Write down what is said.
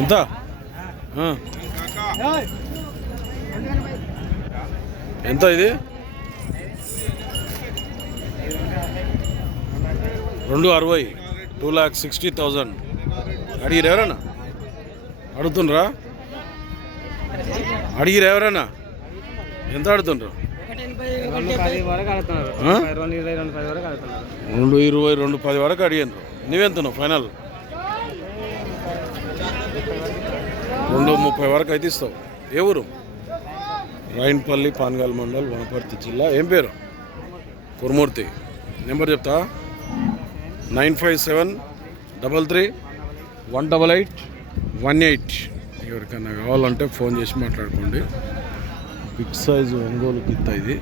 ఎంత? ఎంత ఇది? రెండు అరవై. Two lakh sixty thousand. అడిగిరు ఎవరన్నా? అడుగుతుండ్రా? అడిగిరు ఎవరన్నా? ఎంత అడుగుతుండ్రు? రెండు ఇరవై రెండు పది వరకు అడిగాను నువ్వెంతను ఫైనల్ రెండు ముప్పై వరకు అయితే ఇస్తావు. ఏ ఊరు? రాయన్పల్లి పాన్గాల్ మండల్ వనపర్తి జిల్లా. ఏం పేరు? కురుమూర్తి. నెంబర్ చెప్తా. Nine five seven double three one double eight one eight ఎవరికైనా కావాలంటే ఫోన్ చేసి మాట్లాడుకోండి. ಬಿಗ್ ಸೈಜು ಒಳಗಿತ್ತ ಇದೆ